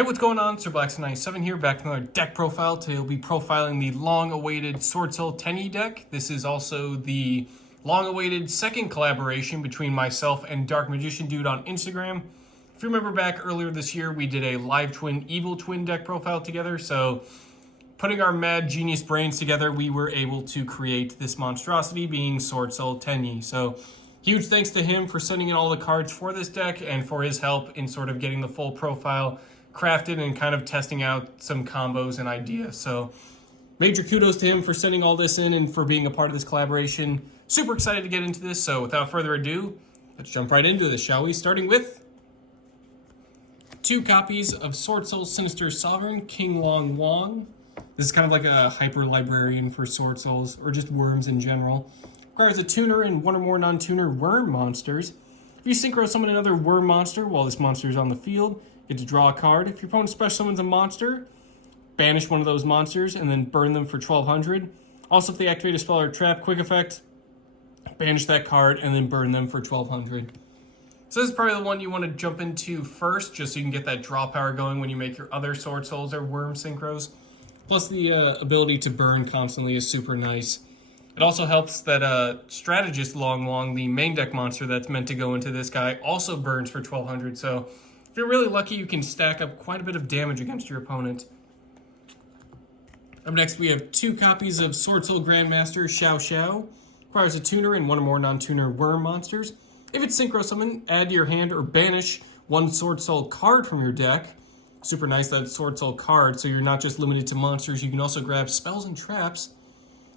Hey, what's going on? Sir Blackson97 here, back with another deck profile. Today we'll be profiling the long-awaited Swordsoul Tenyi deck. This is also the long-awaited second collaboration between myself and DarkMagicianDude on Instagram. If you remember back earlier this year, we did a live twin, evil twin deck profile together, so putting our mad genius brains together, we were able to create this monstrosity being Swordsoul Tenyi. So huge thanks to him for sending in all the cards for this deck and for his help in sort of getting the full profile crafted and kind of testing out some combos and ideas. So major kudos to him for sending all this in and for being a part of this collaboration. Super excited to get into this. So without further ado, let's jump right into this, shall we? Starting with 2 copies of Swordsoul Sinister Sovereign, King Long Wong. This is kind of like a hyper librarian for Swordsouls, or just worms in general. Requires a tuner and 1 or more non-tuner worm monsters. If you synchro summon another worm monster while this monster is on the field, you get to draw a card. If your opponent special summons a monster, banish one of those monsters and then burn them for 1200. Also, if they activate a spell or trap, quick effect, banish that card and then burn them for 1200. So this is probably the one you want to jump into first, just so you can get that draw power going when you make your other Sword Souls or Worm Synchros. Plus the ability to burn constantly is super nice. It also helps that Strategist Long, the main deck monster that's meant to go into this guy, also burns for 1200. So if you're really lucky, you can stack up quite a bit of damage against your opponent. Up next, we have 2 copies of Swordsoul Grandmaster Xiao. Requires a tuner and 1 or more non-tuner worm monsters. If it's synchro summon, add to your hand or banish 1 Swordsoul card from your deck. Super nice that Swordsoul card, so you're not just limited to monsters. You can also grab spells and traps.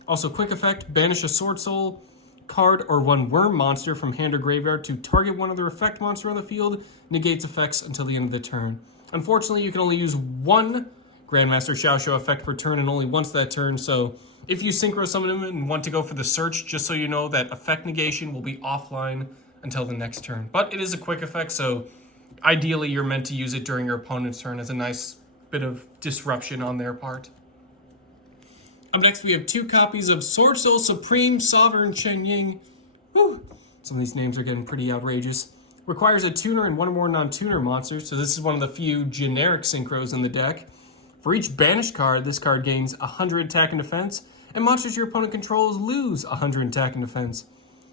Also, quick effect, banish a Swordsoul card or 1 worm monster from hand or graveyard to target one other effect monster on the field, negates effects until the end of the turn. Unfortunately, you can only use 1 Grandmaster Xiao effect per turn and only once that turn, so if you synchro summon him and want to go for the search, just so you know that effect negation will be offline until the next turn. But it is a quick effect, so ideally you're meant to use it during your opponent's turn as a nice bit of disruption on their part. Up next, we have 2 copies of Swordsoul Supreme Sovereign Chen Ying. Whew. Some of these names are getting pretty outrageous. Requires a tuner and 1 or more non-tuner monsters, so this is one of the few generic synchros in the deck. For each banished card, this card gains 100 attack and defense, and monsters your opponent controls lose 100 attack and defense.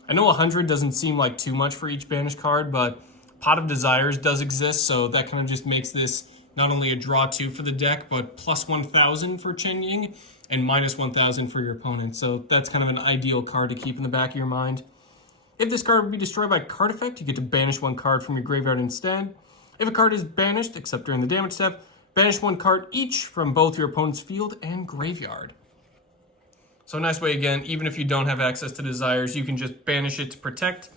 I know 100 doesn't seem like too much for each banished card, but Pot of Desires does exist, so that kind of just makes this not only a draw 2 for the deck, but plus 1000 for Chen Ying, and minus 1000 for your opponent. So that's kind of an ideal card to keep in the back of your mind. If this card would be destroyed by card effect, you get to banish 1 card from your graveyard instead. If a card is banished, except during the damage step, banish 1 card each from both your opponent's field and graveyard. So a nice way, again, even if you don't have access to Desires, you can just banish it to protect,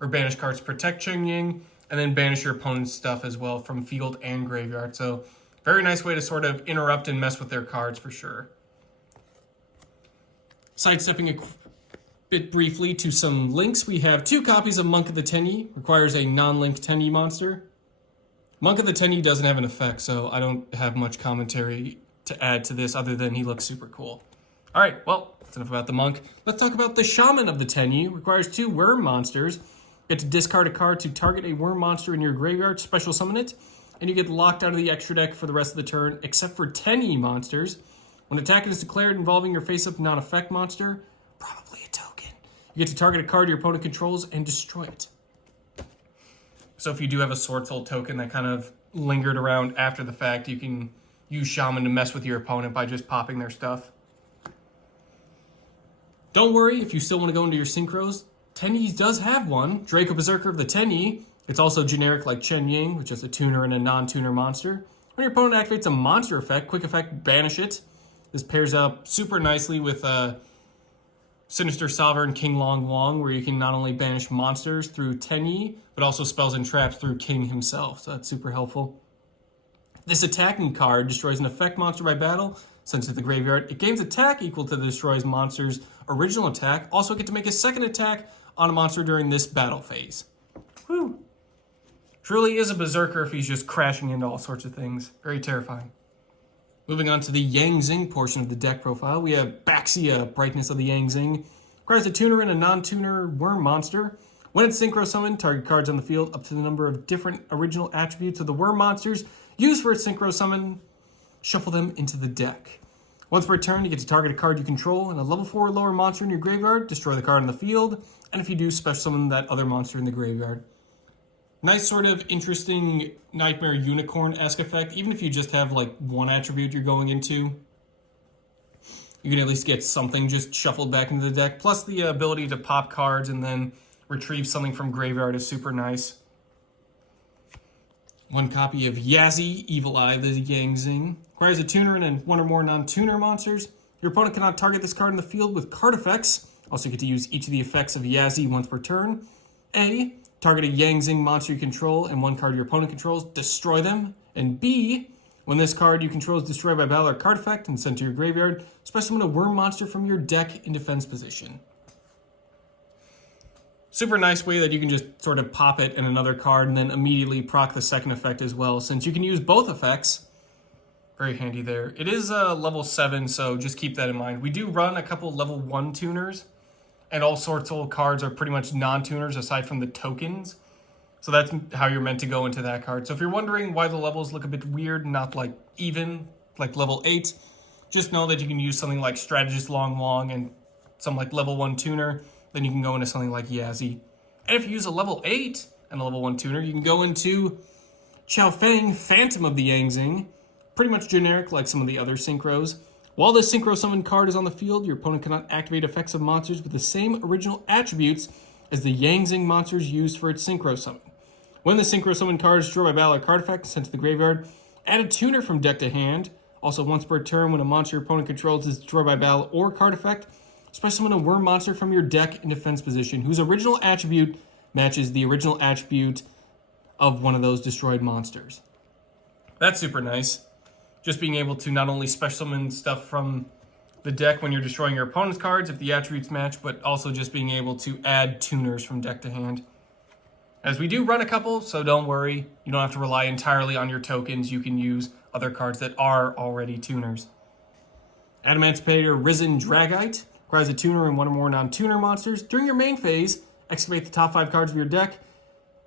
or banish cards to protect Chen Ying, and then banish your opponent's stuff as well from field and graveyard. So very nice way to sort of interrupt and mess with their cards for sure. Sidestepping a bit briefly to some links, we have 2 copies of Monk of the Tenyi. Requires a non-link Tenyi monster. Monk of the Tenyi doesn't have an effect, so I don't have much commentary to add to this other than he looks super cool. All right, well, that's enough about the Monk. Let's talk about the Shaman of the Tenyi. Requires 2 worm monsters. You get to discard a card to target a worm monster in your graveyard, special summon it, and you get locked out of the extra deck for the rest of the turn, except for Tenyi monsters. When attack is declared involving your face-up non-effect monster, probably a token, you get to target a card your opponent controls and destroy it. So if you do have a Swordsoul token that kind of lingered around after the fact, you can use Shaman to mess with your opponent by just popping their stuff. Don't worry if you still want to go into your synchros. Tenyi does have one, Draco Berserker of the Tenyi. It's also generic like Chen Ying, which is a tuner and a non-tuner monster. When your opponent activates a monster effect, quick effect, banish it. This pairs up super nicely with Sinister Sovereign King Long Wong, where you can not only banish monsters through Tenyi, but also spells and traps through King himself, so that's super helpful. This attacking card destroys an effect monster by battle, sends it to the graveyard. It gains attack equal to the destroys monster's original attack. Also get to make a second attack on a monster during this battle phase. Whew. Truly is a berserker if he's just crashing into all sorts of things. Very terrifying. Moving on to the Yang Zing portion of the deck profile, we have Baxia, Brightness of the Yang Zing. Requires a tuner and a non-tuner worm monster. When it's Synchro summoned, target cards on the field up to the number of different original attributes of the worm monsters used for its Synchro summon. Shuffle them into the deck. Once per turn, you get to target a card you control and a level 4 or lower monster in your graveyard, destroy the card on the field, and if you do, special summon that other monster in the graveyard. Nice sort of interesting Nightmare Unicorn-esque effect, even if you just have like one attribute you're going into. You can at least get something just shuffled back into the deck, plus the ability to pop cards and then retrieve something from graveyard is super nice. One copy of Yazzie, Evil Eye, the Yang Zing. Requires a tuner and one or more non-tuner monsters. Your opponent cannot target this card in the field with card effects. Also, you get to use each of the effects of Yazzie once per turn. A, target a Yang Zing monster you control and one card your opponent controls, destroy them. And B, when this card you control is destroyed by battle or card effect and sent to your graveyard, special summon a worm monster from your deck in defense position. Super nice way that you can just sort of pop it in another card and then immediately proc the second effect as well, since you can use both effects. Very handy there. It is level 7, so just keep that in mind. We do run a couple level 1 tuners, and all Swordsoul cards are pretty much non-tuners aside from the tokens. So that's how you're meant to go into that card. So if you're wondering why the levels look a bit weird, not like even, like level 8, just know that you can use something like Strategist Long and some like level 1 tuner. Then you can go into something like Yazzie. And if you use a level 8 and a level 1 tuner, you can go into Chao Feng, Phantom of the Yang Zing. Pretty much generic like some of the other Synchros. While the Synchro Summon card is on the field, your opponent cannot activate effects of monsters with the same original attributes as the Yang Zing monsters used for its Synchro Summon. When the Synchro Summon card is destroyed by battle or card effect sent to the graveyard, add a tuner from deck to hand. Also, once per turn, when a monster your opponent controls is destroyed by battle or card effect, special summon a worm monster from your deck in defense position whose original attribute matches the original attribute of one of those destroyed monsters. That's super nice. Just being able to not only special summon stuff from the deck when you're destroying your opponent's cards if the attributes match, but also just being able to add tuners from deck to hand. As we do run a couple, so don't worry. You don't have to rely entirely on your tokens. You can use other cards that are already tuners. Adamantipator Risen Dragite. Requires a tuner and one or more non-tuner monsters. During your main phase, excavate the top 5 cards of your deck,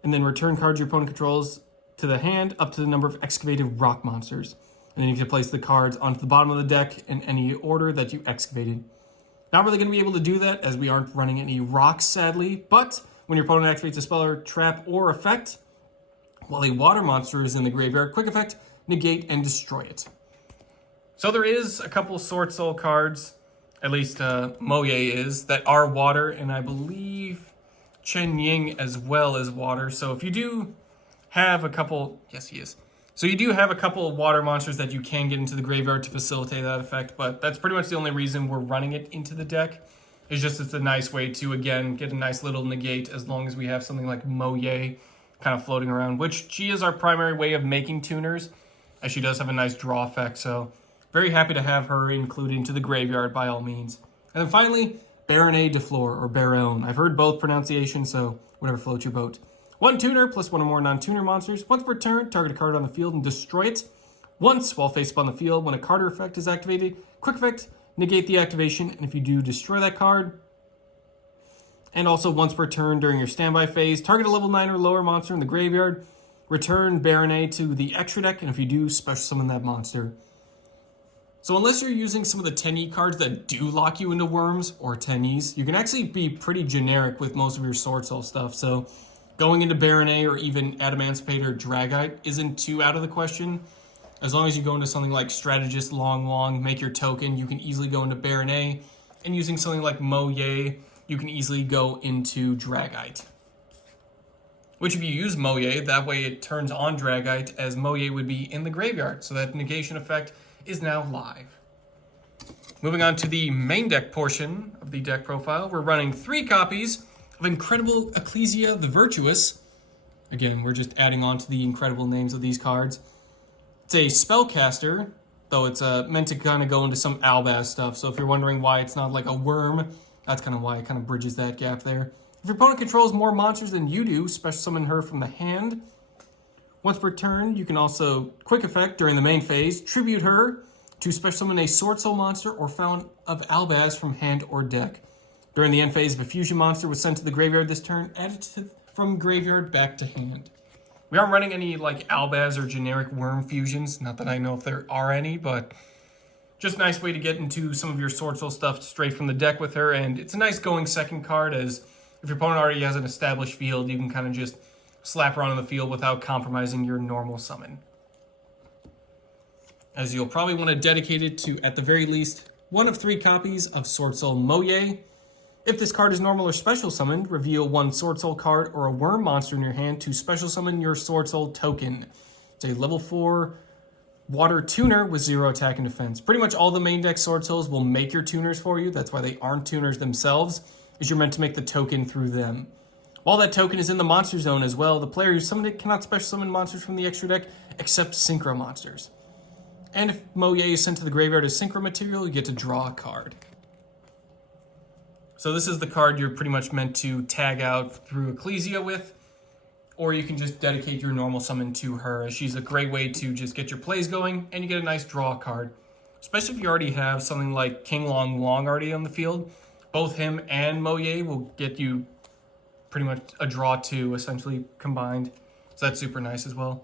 and then return cards your opponent controls to the hand up to the number of excavated rock monsters. And then you can place the cards onto the bottom of the deck in any order that you excavated. Not really going to be able to do that as we aren't running any rocks, sadly, but when your opponent activates a spell or trap or effect, while a water monster is in the graveyard, quick effect, negate and destroy it. So there is a couple Swordsoul cards, at least Moye is, that are water, and I believe Chen Ying as well as water. So if you do have a couple, yes he is. So you do have a couple of water monsters that you can get into the graveyard to facilitate that effect, but that's pretty much the only reason we're running it into the deck. It's just it's a nice way to, again, get a nice little negate as long as we have something like Moye kind of floating around, which she is our primary way of making tuners, as she does have a nice draw effect, so very happy to have her included into the graveyard by all means. And then finally, Baronet de Flor, or Baron. I've heard both pronunciations, so whatever floats your boat. 1 tuner plus 1 or more non-tuner monsters. Once per turn, target a card on the field and destroy it. Once while face up on the field, when a card or effect is activated, quick effect, negate the activation, and if you do, destroy that card. And also once per turn during your standby phase, target a level 9 or lower monster in the graveyard, return Baronet to the extra deck, and if you do, special summon that monster. So unless you're using some of the 10E cards that do lock you into worms, or 10Es, you can actually be pretty generic with most of your Swordsoul stuff. So going into Baronet or even Adamantipator or Dragite isn't too out of the question. As long as you go into something like Strategist Long, make your token, you can easily go into Baronet. And using something like Moye, you can easily go into Dragite. Which if you use Moye, that way it turns on Dragite as Moye would be in the graveyard. So that negation effect is now live. Moving on to the main deck portion of the deck profile, we're running 3 copies of Incredible Ecclesia the Virtuous. Again, we're just adding on to the incredible names of these cards. It's a spellcaster, though it's meant to kind of go into some Albaz stuff. So if you're wondering why it's not like a worm, that's kind of why it kind of bridges that gap there. If your opponent controls more monsters than you do, special summon her from the hand. Once per turn, you can also, quick effect during the main phase, tribute her to special summon a Swordsoul monster or Fountain of Albaz from hand or deck. During the end phase, if a fusion monster was sent to the graveyard this turn, add it from graveyard back to hand. We aren't running any like Albaz or generic worm fusions. Not that I know if there are any, but just a nice way to get into some of your Swordsoul stuff straight from the deck with her. And it's a nice going second card, as if your opponent already has an established field, you can kind of just slap her on the field without compromising your normal summon. As you'll probably want to dedicate it to, at the very least, one of 3 copies of Swordsoul Moye. If this card is normal or special summoned, reveal 1 Swordsoul card or a worm monster in your hand to special summon your Swordsoul token. It's a level 4 water tuner with 0 attack and defense. Pretty much all the main deck Swordsouls will make your tuners for you. That's why they aren't tuners themselves, is you're meant to make the token through them. While that token is in the monster zone as well, the player who summoned it cannot special summon monsters from the extra deck except Synchro monsters. And if Moye is sent to the graveyard as Synchro material, you get to draw a card. So this is the card you're pretty much meant to tag out through Ecclesia with, or you can just dedicate your normal summon to her, as she's a great way to just get your plays going, and you get a nice draw card. Especially if you already have something like King Long Long already on the field. Both him and Moye will get you pretty much a draw 2, essentially, combined. So that's super nice as well.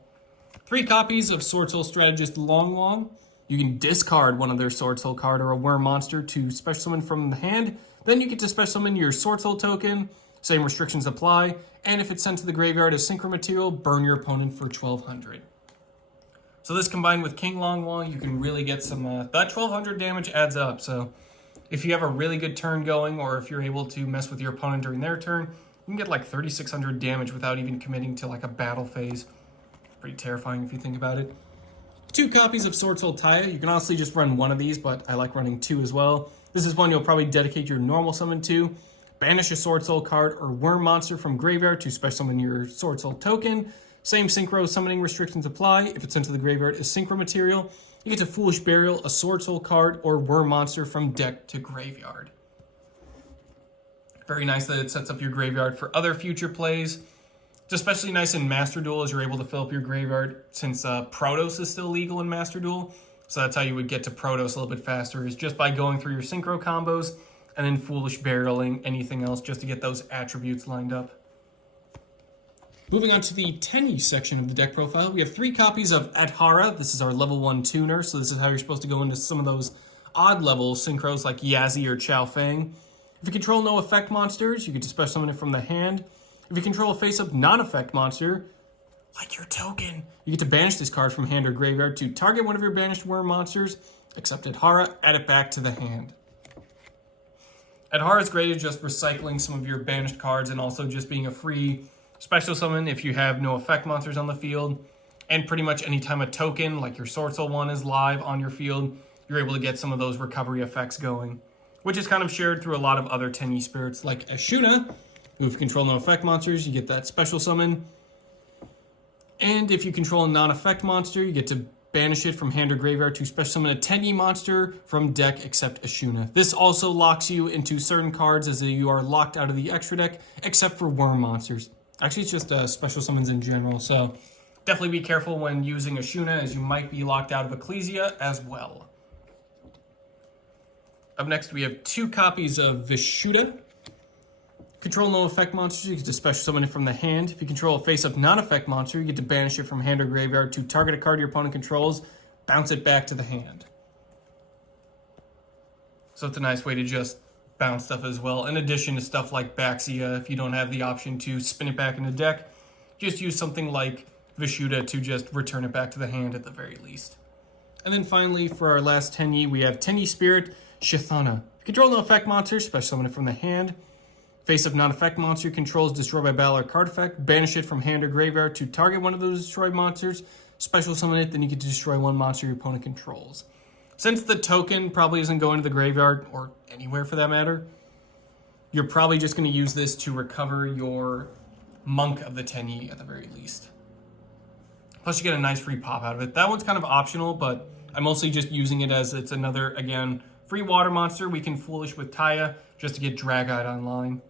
3 copies of Swordsoul Strategist Long Long. You can discard one of their Swordsoul card or a worm monster to special summon from the hand. Then you get to special summon your Swordsoul token. Same restrictions apply. And if it's sent to the graveyard as Synchro material, burn your opponent for 1200. So this combined with King Long Long, you can really get some... that 1200 damage adds up. So if you have a really good turn going, or if you're able to mess with your opponent during their turn, you can get like 3600 damage without even committing to like a battle phase. Pretty terrifying if you think about it. 2 copies of Swordsoul Taya. You can honestly just run one of these, but I like running 2 as well. This is one you'll probably dedicate your normal summon to. Banish a Swordsoul card or worm monster from graveyard to special summon your Swordsoul token. Same Synchro summoning restrictions apply. If it's sent to the graveyard as Synchro material, you get to Foolish Burial a Swordsoul card or worm monster from deck to graveyard. Very nice that it sets up your graveyard for other future plays. It's especially nice in Master Duel, as you're able to fill up your graveyard, since Protos is still legal in Master Duel. So that's how you would get to Protos a little bit faster, is just by going through your Synchro combos and then Foolish Burialing anything else just to get those attributes lined up. Moving on to the Tenyi section of the deck profile, we have 3 copies of Adhara. This is our level 1 tuner, so this is how you're supposed to go into some of those odd level Synchros like Yazzie or Chao Feng. If you control no effect monsters, you get to special summon it from the hand. If you control a face-up non-effect monster, like your token, you get to banish this card from hand or graveyard to target one of your banished worm monsters, except Adhara, add it back to the hand. Adhara is great at just recycling some of your banished cards and also just being a free special summon if you have no effect monsters on the field. And pretty much anytime a token, like your Swordsoul one, is live on your field, you're able to get some of those recovery effects going, which is kind of shared through a lot of other Tenyi spirits like Ashuna, who if you control no effect monsters, you get that special summon. And if you control a non-effect monster, you get to banish it from hand or graveyard to special summon a Tenyi monster from deck except Ashuna. This also locks you into certain cards, as you are locked out of the extra deck, except for worm monsters. Actually, it's just special summons in general, so definitely be careful when using Ashuna, as you might be locked out of Ecclesia as well. Up next, we have 2 copies of Vishuddha. Control no effect monsters, you get to special summon it from the hand. If you control a face-up non-effect monster, you get to banish it from hand or graveyard to target a card your opponent controls, bounce it back to the hand. So it's a nice way to just bounce stuff as well. In addition to stuff like Baxia, if you don't have the option to spin it back in the deck, just use something like Vishuddha to just return it back to the hand at the very least. And then finally, for our last Tenyi, we have Tenyi Spirit Shithana. If you control no effect monster, special summon it from the hand. Face-up non-effect monster controls destroy by battle or card effect. Banish it from hand or graveyard to target one of those destroyed monsters. Special summon it, then you get to destroy 1 monster your opponent controls. Since the token probably isn't going to the graveyard, or anywhere for that matter, you're probably just going to use this to recover your Monk of the Tenyi at the very least. Plus you get a nice free pop out of it. That one's kind of optional, but I'm mostly just using it as it's another, again, free water monster we can Foolish with Taya just to get Drag-Eyed online.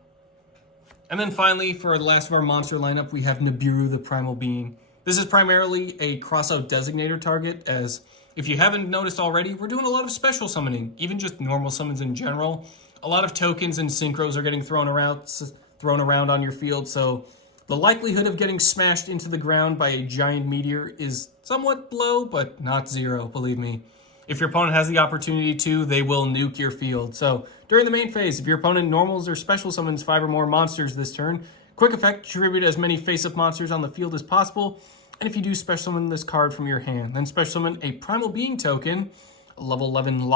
And then finally, for the last of our monster lineup, we have Nibiru the Primal Being. This is primarily a crossout designator target, as if you haven't noticed already, we're doing a lot of special summoning, even just normal summons in general. A lot of tokens and synchros are getting thrown around on your field, so the likelihood of getting smashed into the ground by a giant meteor is somewhat low, but not zero, believe me. If your opponent has the opportunity to, they will nuke your field. So during the main phase, if your opponent normals or special summons 5 or more monsters this turn, quick effect, distribute as many face-up monsters on the field as possible. And if you do special summon this card from your hand, then special summon a Primal Being token, a level 11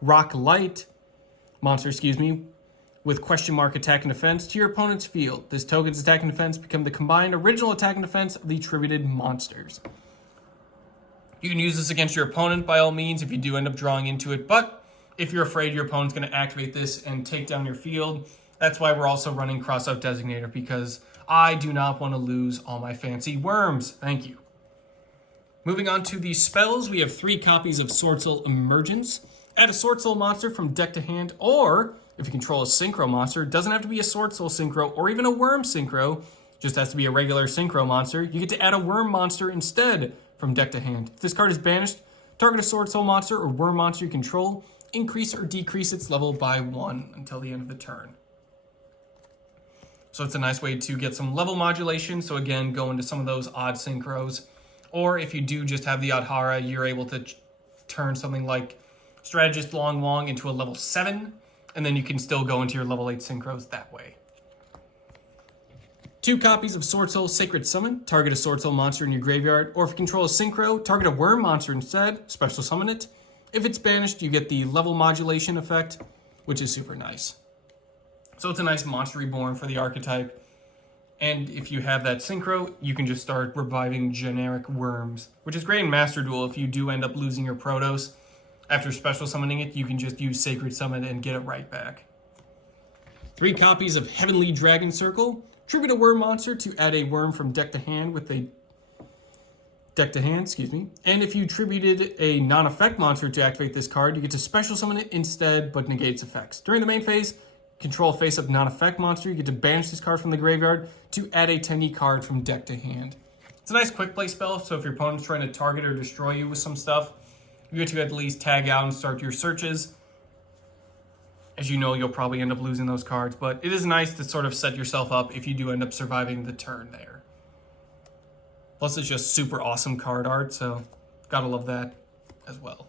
Rock Light monster, with question mark attack and defense to your opponent's field. This token's attack and defense become the combined original attack and defense of the attributed monsters. You can use this against your opponent by all means if you do end up drawing into it, but if you're afraid your opponent's going to activate this and take down your field, that's why we're also running Crossout Designator, because I do not want to lose all my fancy worms. Thank you. Moving on to the spells, we have 3 copies of Swordsoul Emergence. Add a Swordsoul monster from deck to hand, or if you control a Synchro monster, it doesn't have to be a Swordsoul Synchro or even a Worm Synchro, just has to be a regular Synchro monster. You get to add a Worm monster instead from deck to hand. If this card is banished, target a Swordsoul monster or Worm monster you control, increase or decrease its level by 1 until the end of the turn. So it's a nice way to get some level modulation, so again, go into some of those odd synchros. Or if you do just have the odd Hara, you're able to turn something like Strategist Long Wong into a level 7, and then you can still go into your level 8 synchros that way. 2 copies of Swordsoul Sacred Summon. Target a Swordsoul monster in your graveyard, or if you control a Synchro, target a Worm monster instead, special summon it. If it's banished, you get the level modulation effect, which is super nice. So it's a nice monster reborn for the archetype. And if you have that Synchro, you can just start reviving generic worms, which is great in Master Duel. If you do end up losing your Protos, after special summoning it, you can just use Sacred Summon and get it right back. 3 copies of Heavenly Dragon Circle. Tribute a worm monster to add a worm from deck to hand with a And if you tributed a non-effect monster to activate this card, you get to special summon it instead, but negates effects. During the main phase, control a face-up non-effect monster. You get to banish this card from the graveyard to add a 10E card from deck to hand. It's a nice quick play spell, so if your opponent's trying to target or destroy you with some stuff, you get to at least tag out and start your searches. As you know, you'll probably end up losing those cards, but it is nice to sort of set yourself up if you do end up surviving the turn there. Plus, it's just super awesome card art, so gotta love that as well.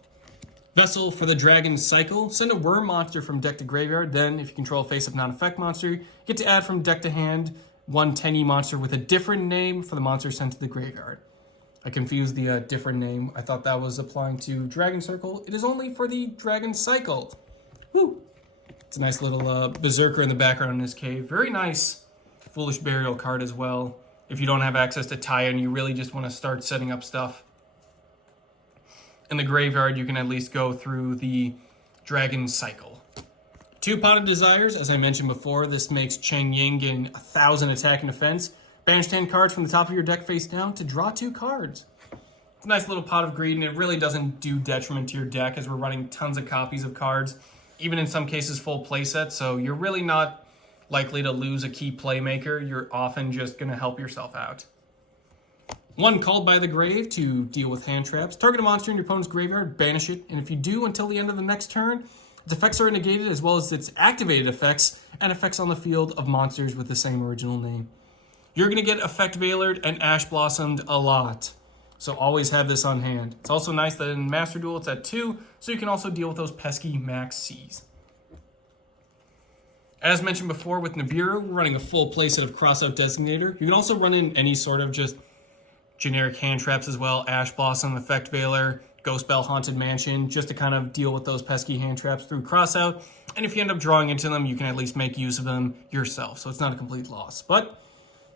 Vessel for the Dragon Cycle. Send a worm monster from deck to graveyard. Then, if you control a face-up non-effect monster, you get to add from deck to hand 1 10E monster with a different name for the monster sent to the graveyard. I confused the different name. I thought that was applying to Dragon Circle. It is only for the Dragon Cycle. Woo! It's a nice little berserker in the background in this cave. Very nice Foolish Burial card as well. If you don't have access to Taya and you really just want to start setting up stuff in the graveyard, you can at least go through the Dragon Cycle. 2 Pot of Desires. As I mentioned before, this makes Chang Ying gain 1,000 attack and defense. Banish 10 cards from the top of your deck face down to draw 2 cards. It's a nice little Pot of Greed, and it really doesn't do detriment to your deck as we're running tons of copies of cards, even in some cases full playsets, so you're really not likely to lose a key playmaker. You're often just going to help yourself out. 1 Called by the Grave to deal with hand traps. Target a monster in your opponent's graveyard, banish it, and if you do until the end of the next turn, its effects are negated as well as its activated effects and effects on the field of monsters with the same original name. You're going to get Effect Veilered and Ash Blossomed a lot, so always have this on hand. It's also nice that in Master Duel it's at 2, so you can also deal with those pesky Max Cs. As mentioned before with Nibiru, we're running a full playset of Crossout Designator. You can also run in any sort of just generic hand traps as well. Ash Blossom, Effect Veiler, Ghost Bell, Haunted Mansion, just to kind of deal with those pesky hand traps through Crossout. And if you end up drawing into them, you can at least make use of them yourself, so it's not a complete loss. But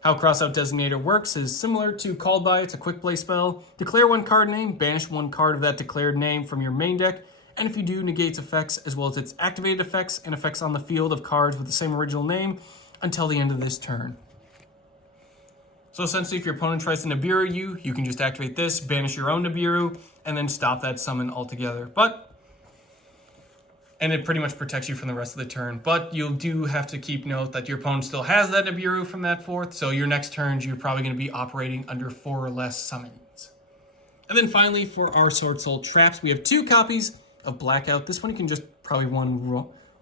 how Crossout Designator works is similar to Called By. It's a quick play spell. Declare 1 card name, banish 1 card of that declared name from your main deck, and if you do, negates effects as well as its activated effects and effects on the field of cards with the same original name until the end of this turn. So essentially, if your opponent tries to Nibiru you, you can just activate this, banish your own Nibiru, and then stop that summon altogether. And it pretty much protects you from the rest of the turn. But you do have to keep note that your opponent still has that Nibiru from that 4th, so your next turns, you're probably going to be operating under 4 or less summons. And then finally, for our Swordsoul traps, we have 2 copies of Blackout. This one you can just probably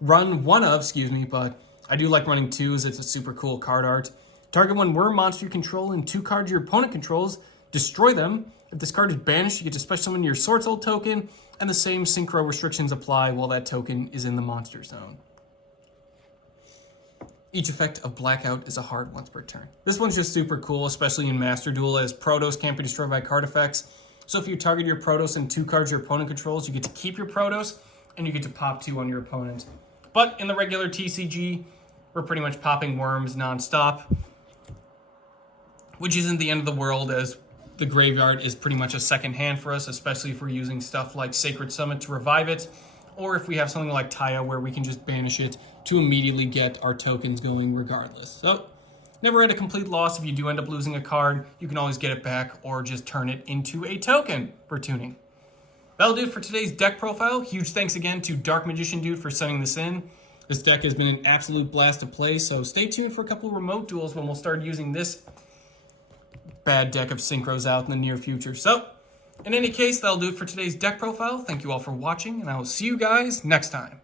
run one of, excuse me, but I do like running two as it's a super cool card art. Target one worm monster you control and 2 cards your opponent controls, destroy them. If this card is banished, you get to special summon your Swordsoul token, and the same Synchro restrictions apply while that token is in the monster zone. Each effect of Blackout is a hard once per turn. This one's just super cool, especially in Master Duel, as Protos can't be destroyed by card effects. So if you target your Protos and 2 cards your opponent controls, you get to keep your Protos, and you get to pop 2 on your opponent. But in the regular TCG, we're pretty much popping worms nonstop, which isn't the end of the world, as the graveyard is pretty much a second hand for us, especially if we're using stuff like Sacred Summit to revive it, or if we have something like Taya where we can just banish it to immediately get our tokens going regardless. So, never at a complete loss. If you do end up losing a card, you can always get it back or just turn it into a token for tuning. That'll do it for today's deck profile. Huge thanks again to DarkMagicianDude for sending this in. This deck has been an absolute blast to play, so stay tuned for a couple of remote duels when we'll start using this bad deck of synchros out in the near future. So, in any case, that'll do it for today's deck profile. Thank you all for watching, and I will see you guys next time.